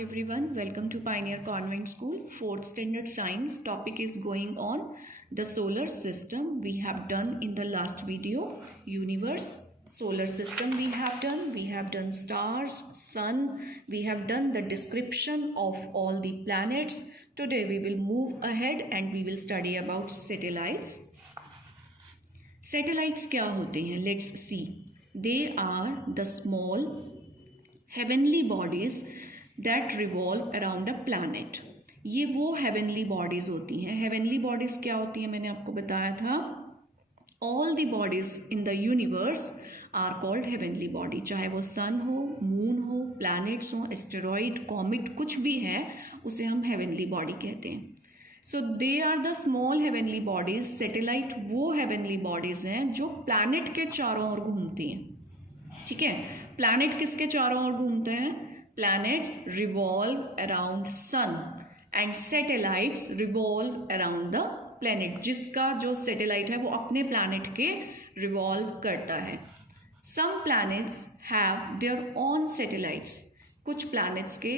everyone, welcome to Pioneer Convent School, 4th Standard Science. Topic is going on the solar system. We have done in the last video universe, solar system we have done stars, sun, we have done the description of all the planets. Today we will move ahead and we will study about satellites. Satellites क्या होते हैं? Let's see. They are the small heavenly bodies that revolve around a planet. ये वो heavenly bodies होती हैं. Heavenly bodies क्या होती हैं? मैंने आपको बताया था. All the bodies in the universe are called heavenly body. चाहे वो sun हो, moon हो, planets हो, asteroid, comet, कुछ भी है उसे हम heavenly body कहते हैं. So they are the small heavenly bodies. Satellite वो heavenly bodies हैं जो planet के चारों ओर घूमती हैं. ठीक है, प्लैनेट किसके चारों ओर घूमते हैं? Planets revolve around sun and satellites revolve around the planet. जिसका जो सैटेलाइट है वो अपने प्लैनेट के रिवॉल्व करता है. Some planets have their own satellites. कुछ प्लैनेट्स के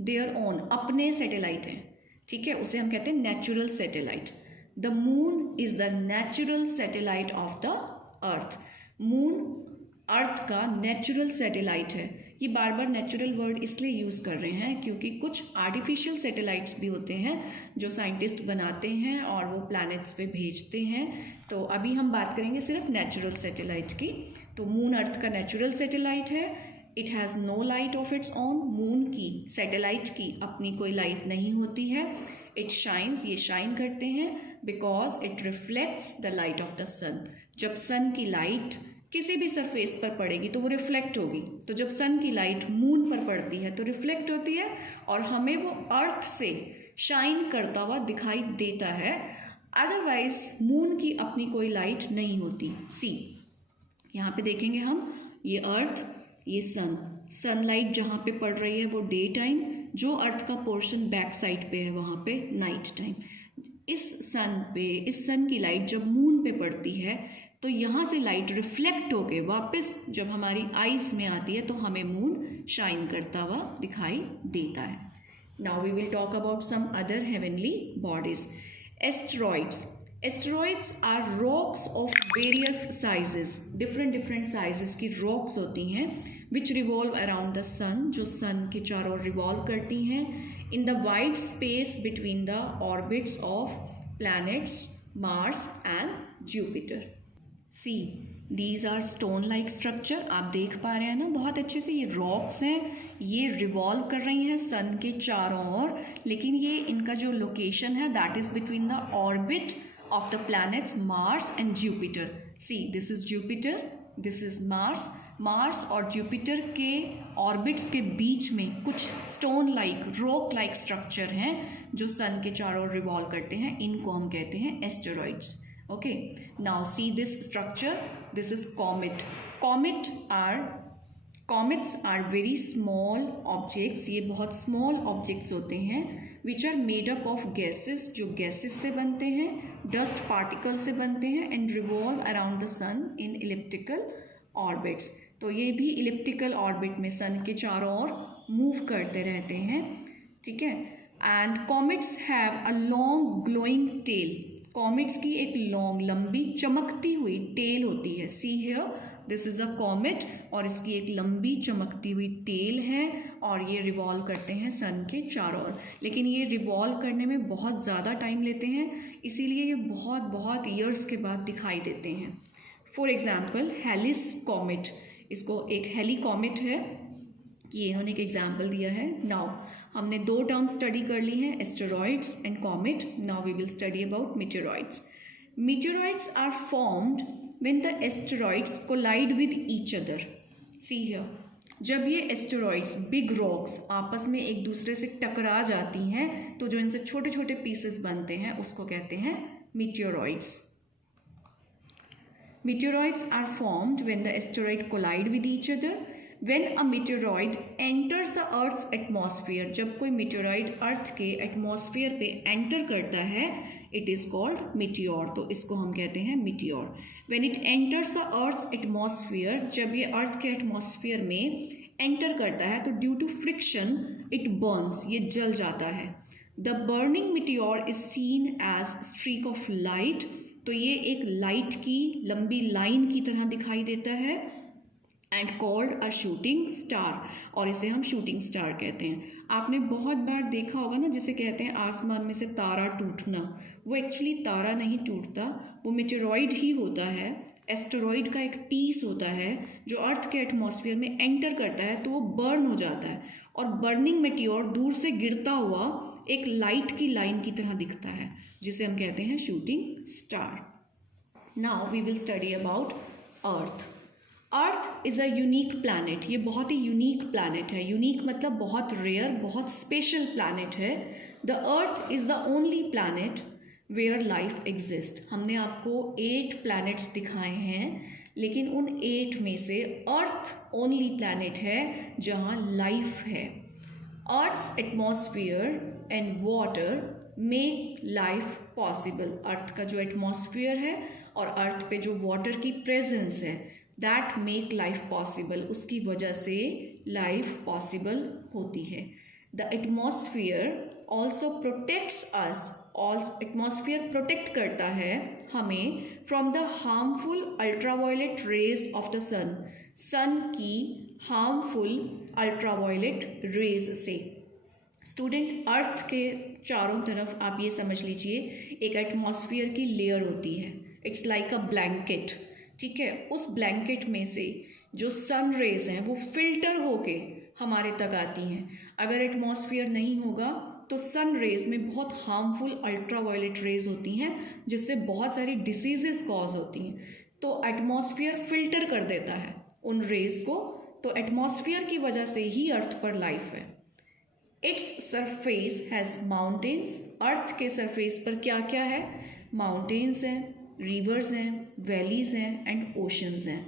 देयर ओन अपने सैटेलाइट हैं. ठीक है, उसे हम कहते हैं natural satellite. The moon is the natural satellite of the earth. Moon earth का नेचुरल सैटेलाइट है. ये बार बार नेचुरल वर्ड इसलिए यूज़ कर रहे हैं क्योंकि कुछ आर्टिफिशियल सैटेलाइट्स भी होते हैं जो साइंटिस्ट बनाते हैं और वो प्लैनेट्स पे भेजते हैं. तो अभी हम बात करेंगे सिर्फ नेचुरल सैटेलाइट की. तो मून अर्थ का नेचुरल सैटेलाइट है. It has no light of its own. Moon की सैटेलाइट की अपनी कोई लाइट नहीं होती है. इट शाइन्स, ये शाइन करते हैं because it reflects the light of the sun. जब सन की लाइट किसी भी सरफेस पर पड़ेगी तो वो रिफ्लेक्ट होगी. तो जब सन की लाइट मून पर पड़ती है तो रिफ्लेक्ट होती है और हमें वो अर्थ से शाइन करता हुआ दिखाई देता है. अदरवाइज मून की अपनी कोई लाइट नहीं होती. सी, यहाँ पे देखेंगे हम, ये अर्थ, ये सन. सनलाइट जहाँ पे पड़ रही है वो डे टाइम, जो अर्थ का पोर्शन बैक साइड पे है वहाँ पे नाइट टाइम. इस सन की लाइट जब मून पे पड़ती है तो यहाँ से लाइट रिफ्लेक्ट होके वापस जब हमारी आईज में आती है तो हमें मून शाइन करता हुआ दिखाई देता है. Now we will talk about some other heavenly bodies. Asteroids. Asteroids are rocks of various sizes. Different sizes की रॉक्स होती हैं which revolve around the sun, जो सन के चारों रिवॉल्व करती हैं in the wide space between the orbits of planets Mars and Jupiter. See, these are stone like structure. आप देख पा रहे हैं ना बहुत अच्छे से, ये रॉक्स हैं, ये रिवॉल्व कर रही हैं सन के चारों ओर. लेकिन ये इनका जो लोकेशन है that is between the orbit of the planets Mars and Jupiter. See, this is Jupiter, this is Mars. Mars और जुपिटर के ऑर्बिट्स के बीच में कुछ stone like, rock like structure हैं जो सन के चारों ओर रिवॉल्व करते हैं. इनको हम कहते हैं asteroids. Okay, now see this structure. This is comet. Comets are very small objects. ये बहुत small objects होते हैं which are made up of gases, जो gases से बनते हैं, dust particles से बनते हैं and revolve around the sun in elliptical orbits. तो ये भी elliptical orbit में sun के चारों ओर move करते रहते हैं. ठीक है, and comets have a long glowing tail. Comets की एक लॉन्ग, लंबी, चमकती हुई टेल होती है. See here, this is a comet और इसकी एक लंबी चमकती हुई टेल है और ये रिवॉल्व करते हैं सन के चारों ओर. लेकिन ये रिवॉल्व करने में बहुत ज़्यादा टाइम लेते हैं, इसीलिए ये बहुत ईयर्स के बाद दिखाई देते हैं. फॉर एग्जाम्पल हेलिस कॉमेट, इसको एक हेली कॉमेट है, ये इन्होंने एक एग्जाम्पल दिया है. नाउ हमने दो टर्म स्टडी कर ली हैं, asteroids and comet. Now we will study about meteoroids. Meteoroids are formed when the asteroids collide with each other. See here, जब ये एस्टेरॉइड्स, बिग रॉक्स आपस में एक दूसरे से टकरा जाती हैं तो जो इनसे छोटे छोटे पीसेस बनते हैं उसको कहते हैं meteoroids. Meteoroids are formed when the asteroid collide with each other. When a meteoroid enters the Earth's atmosphere, जब कोई meteoroid अर्थ के एटमॉस्फेयर पे एंटर करता है, it is called meteor. तो इसको हम कहते हैं meteor. When it enters the Earth's atmosphere, जब ये अर्थ के एटमॉस्फेयर में एंटर करता है तो due to friction it burns, ये जल जाता है। The burning meteor is seen as streak of light, तो ये एक लाइट की लंबी लाइन की तरह दिखाई देता है। And called a shooting star, और इसे हम शूटिंग स्टार कहते हैं। आपने बहुत बार देखा होगा ना, जिसे कहते हैं आसमान में से तारा टूटना, वो एक्चुअली तारा नहीं टूटता, वो मेटेरॉइड ही होता है। एस्टेरॉइड का एक पीस होता है जो अर्थ के एटमॉस्फेयर में एंटर करता है तो वो बर्न हो जाता है, और बर्निंग मेटियोर दूर से गिरता हुआ एक लाइट की लाइन की तरह दिखता है, जिसे हम कहते हैं shooting star. Now we will study about earth. Earth is a unique planet, ये बहुत ही यूनिक प्लैनेट है। यूनिक मतलब बहुत रेयर, बहुत स्पेशल प्लैनेट है। The earth is the only planet where life exist. हमने आपको 8 प्लैनेट्स दिखाए हैं, लेकिन उन 8 में से अर्थ ओनली प्लैनेट है जहाँ लाइफ है। Earth's atmosphere and water make life possible. Earth का जो एटमॉस्फेयर है और अर्थ पे जो वाटर की प्रेजेंस है, दैट मेक लाइफ पॉसिबल, उसकी वजह से लाइफ पॉसिबल होती है। The atmosphere also protects us, all atmosphere protect करता है हमें from the harmful ultraviolet rays of the sun, sun की हार्मफुल अल्ट्रावायलेट रेज से। स्टूडेंट, अर्थ के चारों तरफ आप ये समझ लीजिए एक एटमॉस्फेयर की लेयर होती है। इट्स लाइक अ ब्लैंकेट, ठीक है। उस ब्लैंकेट में से जो सन रेज हैं वो फिल्टर होके हमारे तक आती हैं। अगर एटमॉस्फेयर नहीं होगा तो सन रेज में बहुत हार्मफुल अल्ट्रावायलेट रेज होती हैं, जिससे बहुत सारी डिसीजेस कॉज होती हैं। तो एटमॉस्फेयर फिल्टर कर देता है उन रेज को, तो एटमॉस्फेयर की वजह से ही अर्थ पर लाइफ है। इट्स सरफेस हैज़ माउंटेन्स, अर्थ के सरफेस पर क्या क्या है? माउंटेन्स हैं, रिवर्स हैं, वैलीज हैं एंड ओशंस हैं।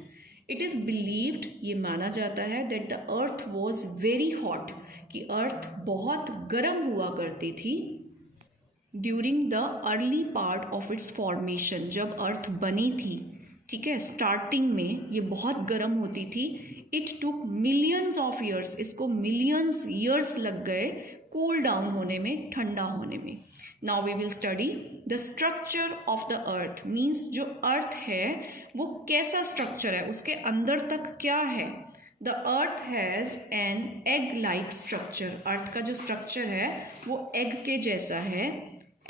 इट इज़ बिलीव्ड, ये माना जाता है, that the earth was very hot, कि अर्थ बहुत गर्म हुआ करती थी during the early part of its formation, जब अर्थ बनी थी, ठीक है, स्टार्टिंग में ये बहुत गर्म होती थी। It took millions of years, इसको मिलियंस ईयर्स लग गए कूल डाउन होने में, ठंडा होने में। Now we will study the structure of the earth, means जो अर्थ है वो कैसा स्ट्रक्चर है, उसके अंदर तक क्या है। The earth has an egg like structure, earth का जो स्ट्रक्चर है वो एग के जैसा है।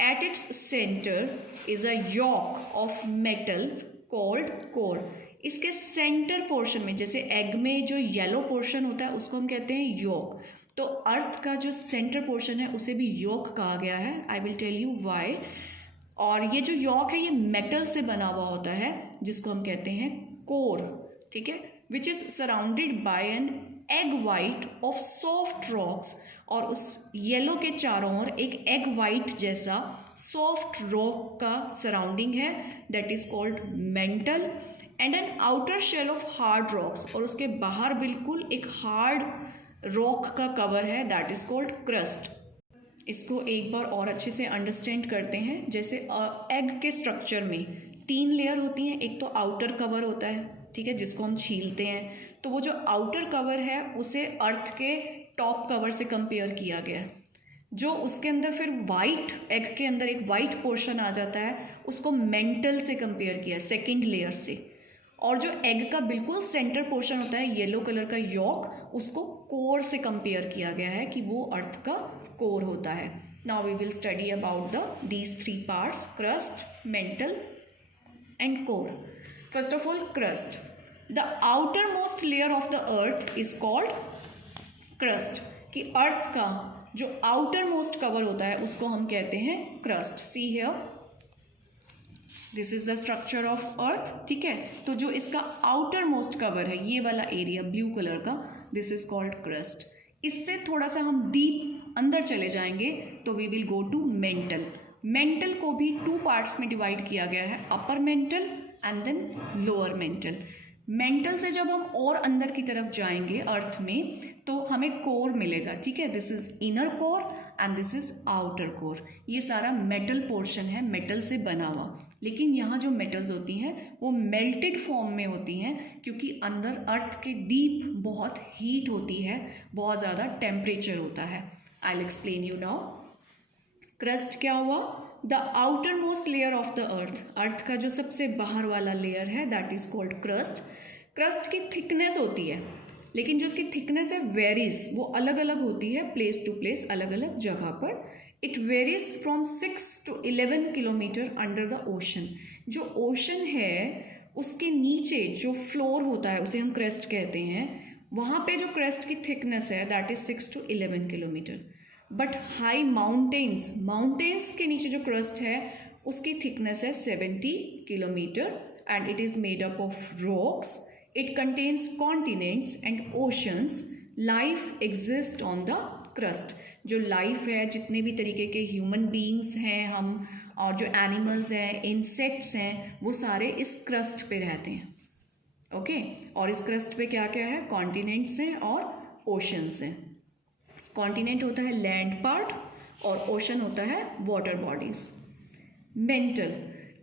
At its centre is a yolk of metal called core. इसके सेंटर पोर्शन में, जैसे एग में जो येलो पोर्शन होता है उसको हम कहते हैं यॉक, तो अर्थ का जो सेंटर पोर्शन है उसे भी यॉक कहा गया है। I will tell you why. और ये जो यॉक है ये मेटल से बना हुआ होता है, जिसको हम कहते हैं कोर, ठीक है, which is surrounded by an egg white of soft rocks. और उस येलो के चारों ओर एक एग वाइट जैसा सॉफ्ट रॉक का सराउंडिंग है, that is called mantle. And an outer shell of hard rocks, और उसके बाहर बिल्कुल एक हार्ड रॉक का कवर है, दैट इज कॉल्ड क्रस्ट। इसको एक बार और अच्छे से अंडरस्टैंड करते हैं। जैसे एग के स्ट्रक्चर में 3 लेयर होती हैं। एक तो आउटर कवर होता है, ठीक है, जिसको हम छीलते हैं, तो वो जो आउटर कवर है उसे अर्थ के टॉप कवर से कंपेयर किया गया है। जो उसके अंदर फिर वाइट, एग के अंदर एक वाइट पोर्शन आ जाता है, उसको मेंटल से कंपेयर किया, सेकेंड लेयर से। और जो एग का बिल्कुल सेंटर पोर्शन होता है येलो कलर का यॉक, उसको कोर से कंपेयर किया गया है कि वो अर्थ का कोर होता है। Now we will study about these 3 parts, crust, mantle and core. First of all crust. The outermost layer of the earth is called crust, कि अर्थ का जो आउटर मोस्ट कवर होता है उसको हम कहते हैं crust. See here, this is the structure of earth, ठीक है। तो जो इसका आउटर मोस्ट कवर है, ये वाला एरिया ब्लू कलर का, दिस इज कॉल्ड क्रस्ट। इससे थोड़ा सा हम डीप अंदर चले जाएंगे तो we will go to mantle. Mantle को भी 2 पार्ट्स में डिवाइड किया गया है, upper mantle and then lower mantle. Mantle से जब हम और अंदर की तरफ जाएंगे अर्थ में तो हमें कोर मिलेगा, ठीक है। This is inner core and this is outer core. ये सारा मेटल पोर्शन है, मेटल से बना हुआ। लेकिन यहाँ जो मेटल्स होती हैं वो मेल्टेड फॉर्म में होती हैं, क्योंकि अंदर अर्थ के डीप बहुत हीट होती है, बहुत ज़्यादा टेम्परेचर होता है। I will explain you now. Crust क्या हुआ? The outermost layer of the earth, earth का जो सबसे बाहर वाला लेयर है that is called crust. Crust की थिकनेस होती है, लेकिन जो इसकी थिकनेस है वेरीज, वो अलग अलग होती है प्लेस टू प्लेस, अलग अलग जगह पर। It varies from 6 to 11 kilometre under the ocean. जो ओशन है उसके नीचे जो फ्लोर होता है उसे हम क्रस्ट कहते हैं, वहाँ पे जो क्रस्ट की थिकनेस है that is 6 to 11 kilometre. But high mountains, mountains के नीचे जो क्रस्ट है उसकी थिकनेस है 70 kilometre and it is made up of rocks. It contains continents and oceans. Life exist on the crust. जो लाइफ है, जितने भी तरीके के ह्यूमन बीइंग्स हैं हम, और जो एनिमल्स हैं, इंसेक्ट्स हैं, वो सारे इस क्रस्ट पे रहते हैं। ओके और इस क्रस्ट पे क्या क्या है? कॉन्टिनेंट्स हैं और ओशंस हैं। कॉन्टिनेंट होता है लैंड पार्ट और ओशन होता है वाटर बॉडीज। मेंटल,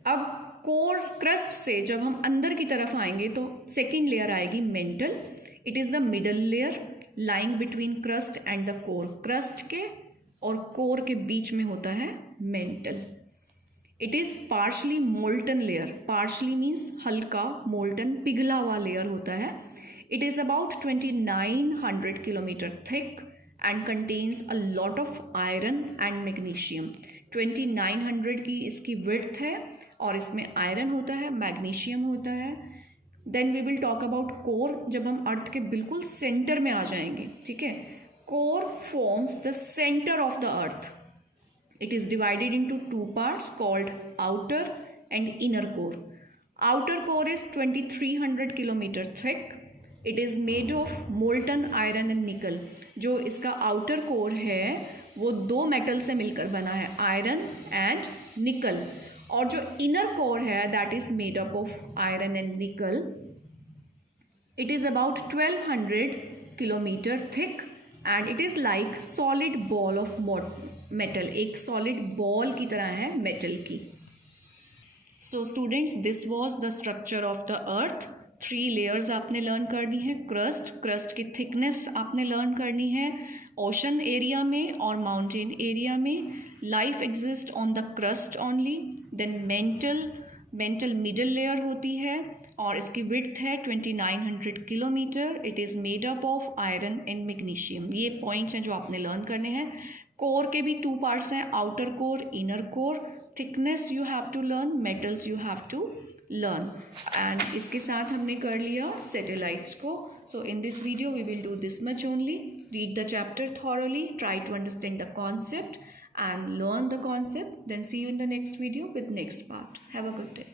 अब कोर क्रस्ट से जब हम अंदर की तरफ आएंगे तो सेकेंड लेयर आएगी mental. It is the middle layer lying between crust and the core. Crust के और कोर के बीच में होता है mental. It is partially molten layer. Partially means हल्का, मोल्टन पिघला हुआ लेयर होता है। It is about 2900 kilometre thick and contains a lot of iron and magnesium। 2900 की इसकी width है और इसमें आयरन होता है, मैग्नीशियम होता है। Then we will talk about core, जब हम अर्थ के बिल्कुल सेंटर में आ जाएंगे, ठीक है। Core forms the centre of the earth. It is divided into 2 parts called outer and inner core. Outer core is 2300 kilometre thick. It is made of molten iron and निकल। जो इसका आउटर कोर है वो 2 metal से मिलकर बना है, iron and निकल। और जो इनर कोर है that is made up of iron and निकल। It is about 1200 kilometre thick and it is like solid ball of metal. एक सॉलिड बॉल की तरह है मेटल की। So students, this was the structure of the earth. 3 layers आपने learn करनी है। Crust की थिकनेस आपने लर्न करनी है ओशन एरिया में और माउंटेन एरिया में। Life exist on the crust only. Then mantle middle layer होती है और इसकी विड्थ है 2900 kilometre. It is made up of iron and magnesium. ये पॉइंट्स हैं जो आपने लर्न करने हैं। कोर के भी 2 पार्ट्स हैं, outer core, inner core. Thickness you have to learn, metals you have to learn. And इसके साथ हमने कर लिया सैटेलाइट्स को। So in this video we will do this much only. Read the chapter thoroughly, try to understand the concept and learn the concept. Then see you in the next video with next part. Have a good day.